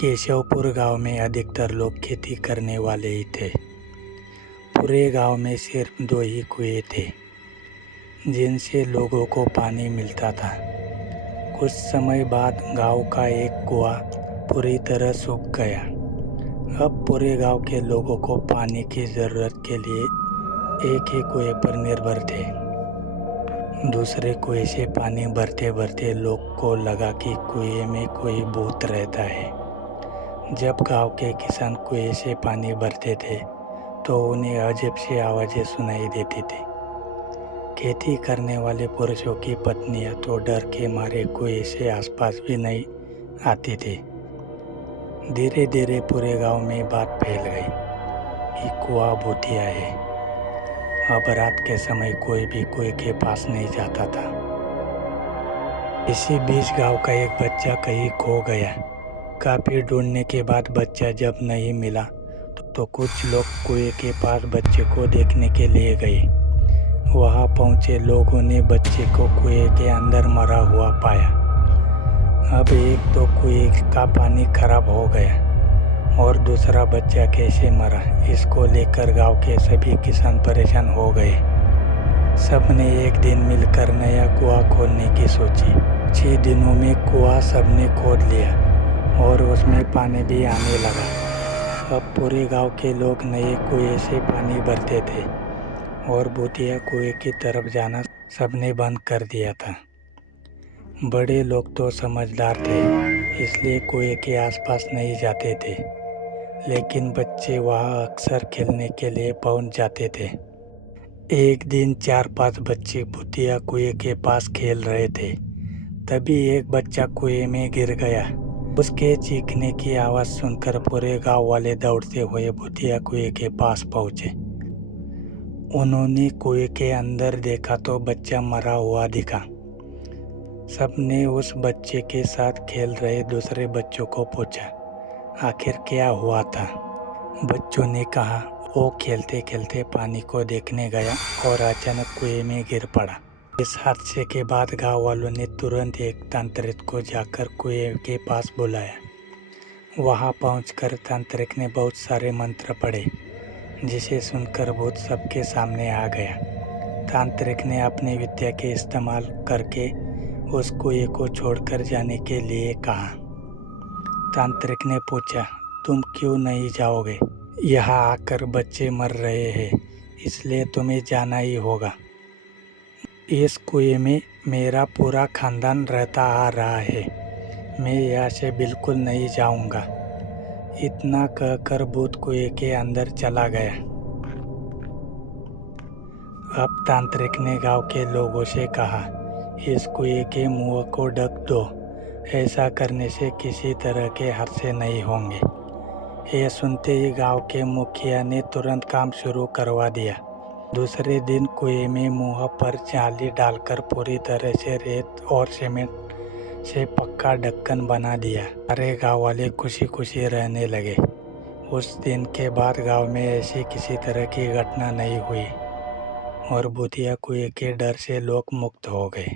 केशवपुर गांव में अधिकतर लोग खेती करने वाले ही थे। पूरे गांव में सिर्फ 2 ही कुएं थे जिनसे लोगों को पानी मिलता था। कुछ समय बाद गांव का एक कुआं पूरी तरह सूख गया। अब पूरे गांव के लोगों को पानी की ज़रूरत के लिए एक ही कुएं पर निर्भर थे। दूसरे कुएं से पानी भरते भरते लोग को लगा कि कुएं में कोई भूत रहता है। जब गांव के किसान कुएं से पानी भरते थे तो उन्हें अजीब सी आवाज़ें सुनाई देती थी। खेती करने वाले पुरुषों की पत्नियां तो डर के मारे कुएं से आसपास भी नहीं आती थी। धीरे धीरे पूरे गांव में बात फैल गई कि कुआं भूतिया है। अब रात के समय कोई भी कुएं के पास नहीं जाता था। इसी बीच गांव का एक बच्चा कहीं खो गया। काफ़ी ढूंढने के बाद बच्चा जब नहीं मिला तो कुछ लोग कुएं के पास बच्चे को देखने के लिए गए। वहां पहुंचे लोगों ने बच्चे को कुएं के अंदर मरा हुआ पाया। अब एक तो कुएं का पानी खराब हो गया और दूसरा बच्चा कैसे मरा, इसको लेकर गांव के सभी किसान परेशान हो गए। सबने एक दिन मिलकर नया कुआं खोदने की सोची। 6 दिनों में कुआं सबने खोद लिया और उसमें पानी भी आने लगा। अब पूरे गांव के लोग नए कुएं से पानी भरते थे और भूतिया कुएं की तरफ जाना सबने बंद कर दिया था। बड़े लोग तो समझदार थे, इसलिए कुएं के आसपास नहीं जाते थे, लेकिन बच्चे वहां अक्सर खेलने के लिए पहुंच जाते थे। एक दिन 4-5 बच्चे भूतिया कुएं के पास खेल रहे थे। तभी एक बच्चा कुएं में गिर गया। उसके चीखने की आवाज़ सुनकर पूरे गांव वाले दौड़ते हुए भूतिया कुएं के पास पहुंचे। उन्होंने कुएं के अंदर देखा तो बच्चा मरा हुआ दिखा। सबने उस बच्चे के साथ खेल रहे दूसरे बच्चों को पूछा, आखिर क्या हुआ था? बच्चों ने कहा, वो खेलते खेलते पानी को देखने गया और अचानक कुएं में गिर पड़ा। इस हादसे के बाद गांव वालों ने तुरंत एक तांत्रिक को जाकर कुएं के पास बुलाया। वहां पहुंचकर तांत्रिक ने बहुत सारे मंत्र पढ़े, जिसे सुनकर भूत सबके सामने आ गया। तांत्रिक ने अपनी विद्या के इस्तेमाल करके उस कुएं को छोड़कर जाने के लिए कहा। तांत्रिक ने पूछा, तुम क्यों नहीं जाओगे? यहाँ आकर बच्चे मर रहे हैं, इसलिए तुम्हें जाना ही होगा। इस कुएं में मेरा पूरा खानदान रहता आ रहा है, मैं यहाँ से बिल्कुल नहीं जाऊंगा। इतना कहकर भूत कुएं के अंदर चला गया। अब तांत्रिक ने गांव के लोगों से कहा, इस कुएं के मुंह को ढक दो, ऐसा करने से किसी तरह के हादसे नहीं होंगे। यह सुनते ही गांव के मुखिया ने तुरंत काम शुरू करवा दिया। दूसरे दिन कुएं में मुंह पर जाली डालकर पूरी तरह से रेत और सीमेंट से पक्का ढक्कन बना दिया। सारे गांव वाले खुशी खुशी रहने लगे। उस दिन के बाद गांव में ऐसी किसी तरह की घटना नहीं हुई और भूतिया कुएं के डर से लोग मुक्त हो गए।